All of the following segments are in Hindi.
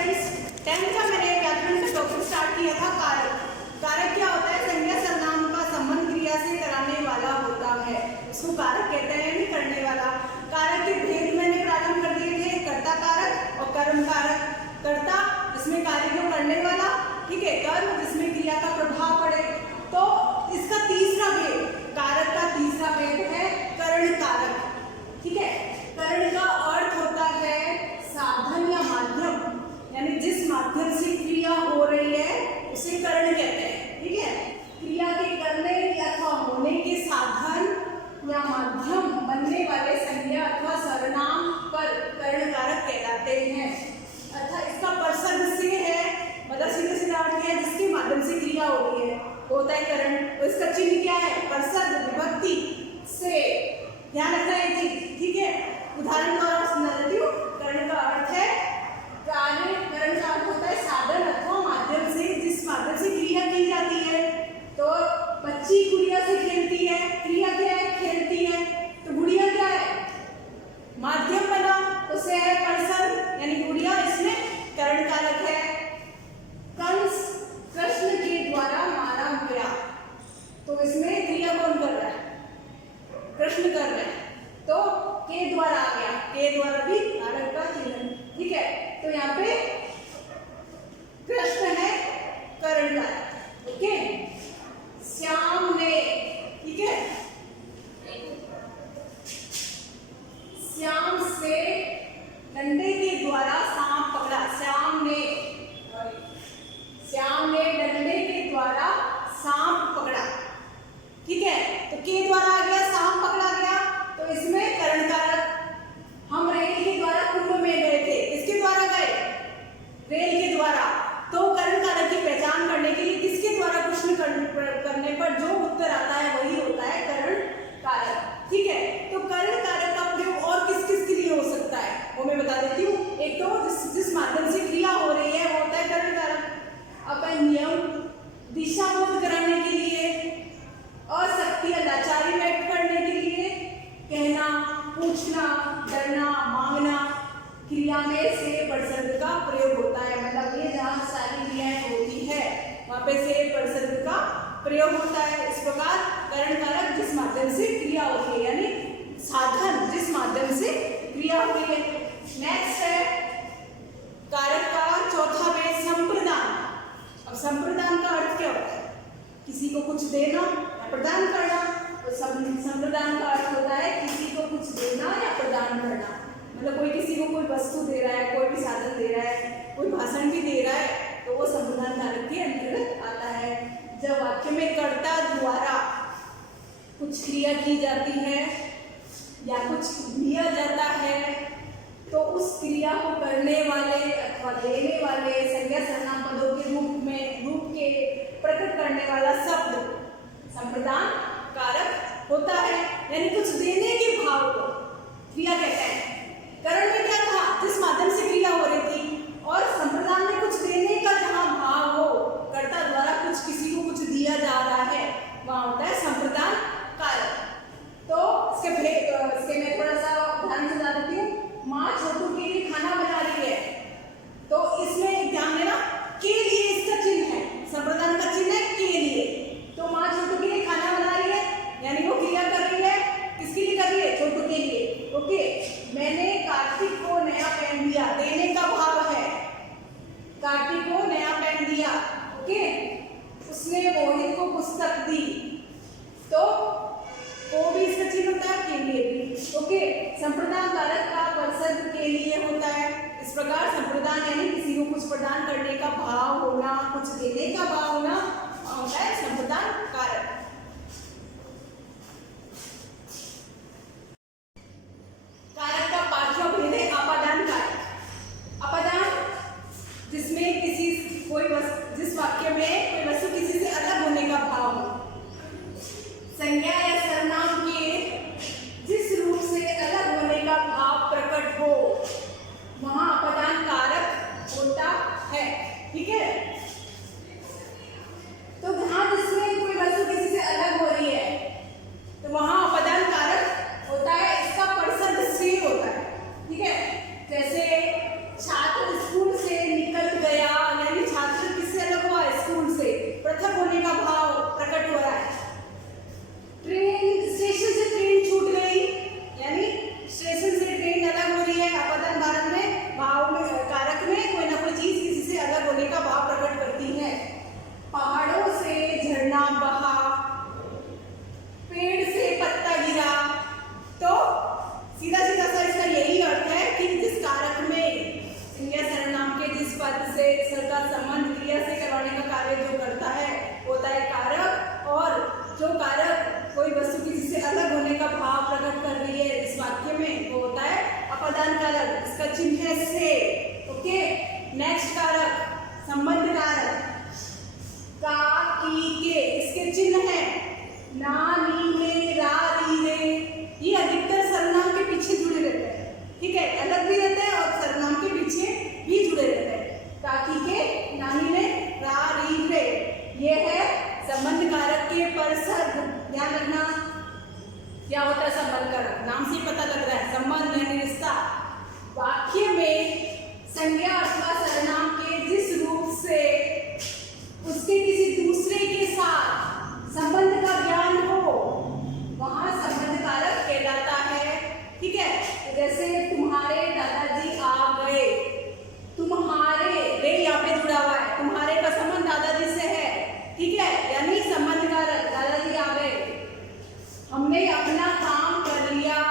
फ्रेंड्स, 10th का मैंने व्याकरण का टॉपिक स्टार्ट किया था कारक। कारक क्या होता है? संज्ञा सर्वनाम का संबंध क्रिया से कराने वाला होता है, उसको कारक कहते हैं, नहीं करने वाला। कारक के भेद मैंने प्रारंभ कर दिए थे, कर्ता कारक और कर्म कारक। कर्ता जिसमें कार्य को करने वाला, ठीक है। कर्म जिसमें क्रिया का प्रभाव पड़े। तो इसका तीसरा भेद, कारक का तीसरा भेद है करण कारक, ठीक है। करण का अर्थ होता है साधन या माध्यम, यानी जिस माध्यम से क्रिया हो रही है उसे करण कहते हैं, ठीक है। क्रिया के करने अथवा होने के साधन या माध्यम बनने वाले संज्ञा अथवा सर्वनाम पर करण कारक कहलाते हैं। अर्थात इसका परसद से है, मतलब सीधे सीधा अर्थ है जिसके माध्यम से क्रिया हो रही है, होता है करण। तो इसका चिन्ह क्या है? परसद विभक्ति से। ध्यान रखना है चीज, ठीक है। उदाहरण द्वारा सुना देती हूँ। करण का अर्थ है कार्य, करण का अर्थ होता है साधन अथवा माध्यम से, जिस माध्यम से क्रिया की जाती है। तो बच्ची गुड़िया से खेलती है, क्रिया क्या है? खेलती है। तो गुड़िया क्या है? माध्यम बना, उसे है परसद, यानी गुड़िया इसमें करण कारक है। कंस कृष्ण के द्वारा मारा गया, तो इसमें क्रिया कौन कर रहा है? कृष्ण कर रहे हैं, तो के द्वारा आ गया, के द्वारा भी कारक का चिन्ह, ठीक है। तो यहाँ पे कृष्ण है करण कारक, ओके। श्याम ने, ठीक है, श्याम से डंडे के द्वारा सांप पकड़ा। श्याम ने डंडे के द्वारा सांप पकड़ा, ठीक है। तो के द्वारा आ गया, सांप पकड़ा गया, तो इसमें करण कारक। हम रेल के द्वारा कुंभ में गए थे, किसके द्वारा गए? रेल के द्वारा। तो करण कारक की पहचान करने के लिए किसके द्वारा प्रश्न करने पर जो उत्तर आता है वही होता है करण कारक, ठीक है। तो करण कारक का प्रयोग और किस किस के लिए हो सकता है वो मैं बता देती हूँ। एक तो जिस माध्यम से क्रिया हो रही है वो होता है करण कारक। अपन नियम, दिशा बोध कराने के लिए, अशक्ति या लाचारी व्यक्त करने के लिए, कहना, पूछना, डरना, मांगना, क्रिया में से परसद का प्रयोग होता है। मतलब ये जहाँ सारी क्रियाएं होती है वहाँ पे से परसद का प्रयोग होता है। इस प्रकार करण कारक जिस माध्यम से क्रिया होती है, यानी साधन जिस माध्यम से क्रिया होती है। नेक्स्ट है कारक का चौथा भेद संप्रदान। अब संप्रदान का अर्थ क्या होता है? किसी को कुछ देना या प्रदान करना। तो संप्रदान का अर्थ होता है किसी को कुछ देना या प्रदान करना। मतलब कोई किसी को कोई वस्तु दे रहा है, कोई भी साधन दे रहा है, कोई भाषण भी दे रहा है, तो वो संप्रदान कारक के अंतर्गत आता है। जब वाक्य में कर्ता द्वारा कुछ क्रिया की जाती है या कुछ दिया जाता है, तो उस क्रिया को करने वाले अथवा लेने वाले संज्ञा सर्वनाम पदों के रूप के प्रकट करने वाला शब्द संप्रदान कारक होता है। यानी कुछ देने के भाव को क्रिया कहते हैं। करण में क्या था? जिस माध्यम से क्रिया हो रही थी, और संप्रदान में कुछ देने का जहाँ भाव हो, कर्ता द्वारा कुछ किसी को कुछ दिया जा रहा है, वहाँ होता है संप्रदान कारक। तो इसके मैं थोड़ा सा उदाहरण समझा देती हूँ। माँ छोटू के लिए खाना बना रही है, तो इसमें ध्यान देना, के लिए इसका चिन्ह है, संप्रदान का चिन्ह है के लिए। तो माँ छोटू के लिए खाना बना रही है, यानी वो क्रिया कर रही है, किसके लिए कर रही है? छोटू के लिए, ओके। मैंने कार्तिक को नया पेन दिया, देने का भाव है, कार्तिक को नया पेन दिया, ओके। उसने मोहित को पुस्तक दी, तो वो भी इसका चिन्ह होता है, के लिए भी, ओके। संप्रदान कारक का परसद के लिए होता है। इस प्रकार संप्रदान यानी किसी को कुछ प्रदान करने का भाव होना, कुछ देने का भाव होना, होता है संप्रदान कारक। कारक का पांचवा भेद है अपादान कारक। अपादान जिसमें जिस वाक्य में कोई वस्तु किसी से अलग होने का भाव हो, संज्ञा या सर्वनाम के जिस रूप से अलग होने का भाव प्रकट हो, वहां अपादान कारक होता है, ठीक है। तो जहां जिसमें कोई वस्तु किसी इसका चिन्ह है से। ओके, नेक्स्ट कारक संबंध कारक का, की, के, इसके चिन्ह है ना, नी, ने, रा, री, रे। ये अधिकतर सर्वनाम के पीछे जुड़े रहते हैं, ठीक है, अलग भी रहते हैं और सर्वनाम के पीछे भी जुड़े रहते हैं। का, की, के, नानी, ने, रा, री, रे, ये है संबंध कारक के परसर्ग। ध्यान रखना क्या होता है संबंध कारक, नाम से पता लग रहा है, संबंध यानी रिश्ता। वाक्य में संज्ञा अथवा सर्वनाम के जिस रूप से उसके किसी दूसरे के साथ संबंध का ज्ञान हो वहां संबंध कारक कहलाता है, ठीक है। जैसे तुम्हारे दादाजी आ गए, तुम्हारे, रे यहाँ पे जुड़ा हुआ है, तुम्हारे का संबंध दादाजी से है, ठीक है, यानी संबंध कारक दादाजी आ गए। हमने अपना काम कर लिया,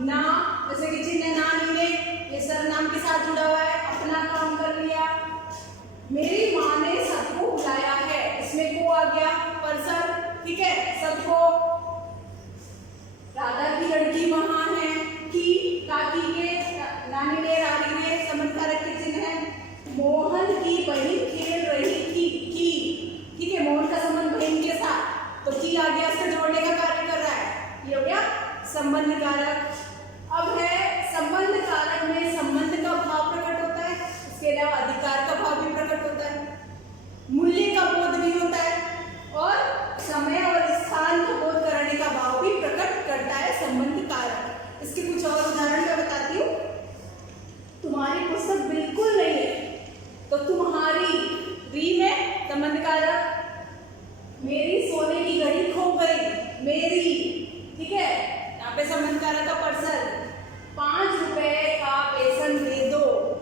ना, जैसे कि चिन्ह ना, नी, ने, ये सर्वनाम के साथ जुड़ा हुआ है, अपना काम कर लिया। मेरी माँ ने सबको बुलाया है, इसमें को आ गया परसर्ग, ठीक है, सबको। राधा की लड़की वहां है, की, काकी के, नानी ने, रानी ने, संबंध कारक के चिन्ह है। मोहन की बहन खेल रही थी, की, ठीक है, मोहन का संबंध बहन के साथ, तो की आ गया, इसको जोड़ने का कार्य कर रहा है, ये हो गया संबंध कारक। अब है संबंध कारक में संबंध का भाव प्रकट होता है, इसके अलावा अधिकार का भाव भी प्रकट होता है, मूल्य का बोध भी होता है, और समय और स्थान का बोध कराने का भाव भी प्रकट करता है संबंध कारक। इसके कुछ और उदाहरण मैं बताती हूँ। तुम्हारी पुस्तक बिल्कुल नहीं है, तो तुम्हारी, री में संबंध कारक। मेरी सोने की घड़ी खो गई, मेरी, ठीक है, यहाँ पे संबंध कारक का परसर्ग। 5 रुपए का पेशन दे दो,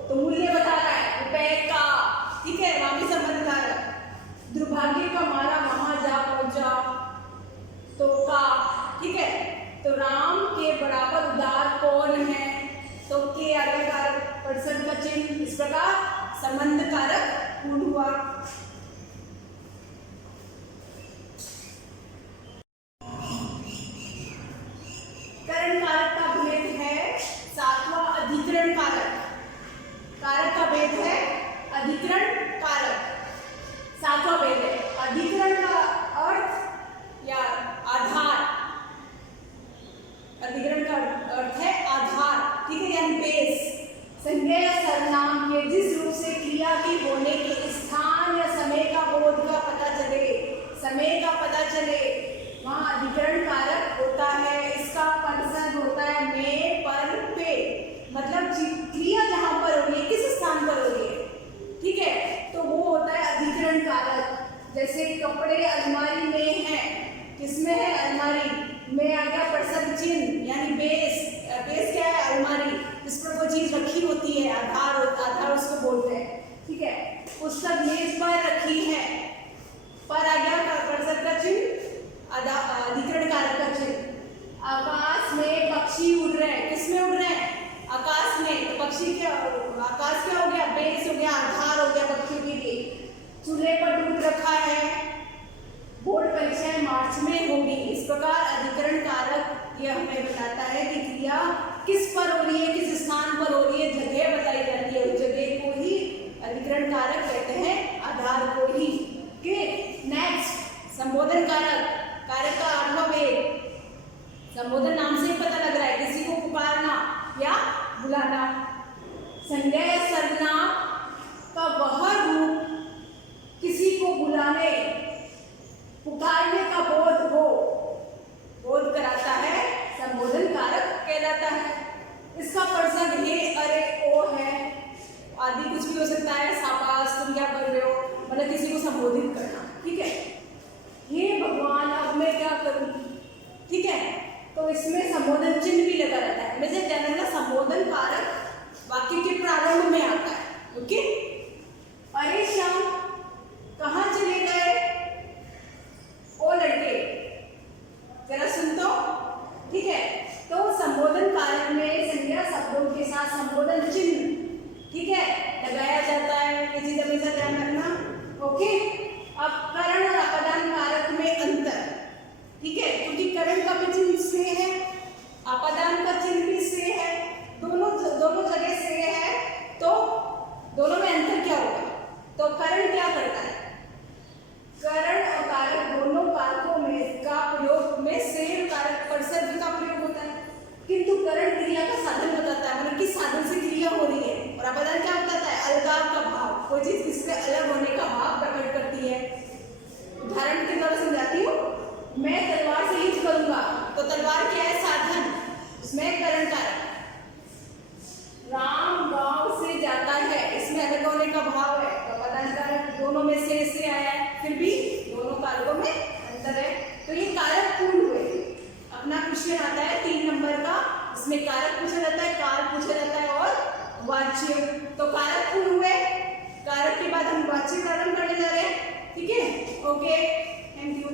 तो मूल्य बता रहा है रुपए का, ठीक है, वहां भी संबंध कारक। दुर्भाग्य का मारा वहां जा पहुंचा, तो का, ठीक है, तो राम के बराबर उदार कौन है, तो के आगे कारक परसर्ग का चिन्ह। इस प्रकार संबंध कारक पूर्ण हुआ। करण कारक का भेद है 7वां अधिकरण कारक। कारक का भेद है अधिकरण कारक, 7वां भेद है। अधिकरण का अर्थ या आधार, अधिकरण का अर्थ है आधार, ठीक है, यानी बेस। संज्ञा या सर्वनाम के जिस रूप से क्रिया के होने के स्थान या समय का बोध का पता चले, समय का पता चले, वहां अधिकरण कारक होता है। इसका परसर्ग होता है में, पर, पे, मतलब क्रिया जहां पर हो रही है, किस स्थान पर हो रही है, ठीक है, तो वो होता है अधिकरण कारक। जैसे कपड़े अलमारी में है, किसमें है, अलमारी में आ गया परसर्ग चिन्ह, यानी बेस। बेस क्या है, अलमारी, जिस पर वो चीज रखी होती है, आधार, आधार उसको बोलते हैं, ठीक है। पुस्तक मेज पर रखी है, पर आ गया परसर्ग का चिन्ह, अधिकरण कारक का चिन्ह। आकाश में पक्षी उड़ रहे हैं, किसमें उड़ रहे हैं, आकाश में, तो पक्षी क्या, आकाश क्या हो गया, बेस हो गया, आधार हो गया पक्षी के लिए। चूल्हे पर दूध रखा है, बोर्ड परीक्षाएं मार्च में होगी। इस प्रकार अधिकरण कारक यह हमें बताता है कि क्रिया किस पर हो रही है, किस स्थान पर हो रही है, जगह बताई जाती है, उस जगह को ही अधिकरण कारक कहते हैं, आधार को ही। ओके, नेक्स्ट संबोधन कारक। कारक का 8वां भेद, संबोधन नाम से पता लग रहा है, किसी को पुकारना या बुलाना। संज्ञा या सर्वनाम का वह रूप किसी को बुलाने, पुकारने का बोध हो, बोध कराता है, संबोधन कारक कहलाता है। इसका परसर्ग हे, अरे, ओ है, आदि कुछ भी हो सकता है, शाबाश, तुम क्या कर रहे हो, मतलब किसी को संबोधित करना, ठीक है। हे भगवान, अब मैं क्या करूं, ठीक है, तो इसमें संबोधन चिन्ह भी लगा रहता है। वैसे जानना संबोधन कारक वाक्य के प्रारंभ में आता है। ओके, अरे श्याम कहाँ चले गए, ओ लड़के, जरा सुन तो, ठीक है। तो संबोधन कारक में संज्ञा शब्दों के साथ संबोधन चिन्ह, ठीक है, लगाया जाता है, ये चीज हमेशा ध्यान रखना। ओके, अब करण और अपदान कारक में अंतर, ठीक है, क्योंकि करण का भी चिन्ह से है, अपदान का चिन्ह भी से है, दोनों जगह से है, कोई चीज किससे अलग होने का भाव प्रकट करती है। उदाहरण के द्वारा समझाती हूँ। मैं तलवार से युद्ध करूंगा, तो तलवार क्या है? साधन, उसमें करण कारक। राम गांव से जाता है, इसमें अलग होने का भाव है, तो पदार्थ कारक दोनों में से आया है, फिर भी दोनों कारकों में अंतर है, तो ये कारक पूर्ण हुए। अपना क्वेश्चन आता है 3 नंबर का, इसमें कारक पूछा जाता है, काल पूछा जाता है और वाच्य। तो कारक पूर्ण हुए, कारक के बाद हम वाच्य प्रारंभ करने जा रहे हैं। ठीक है, ओके, थैंक यू।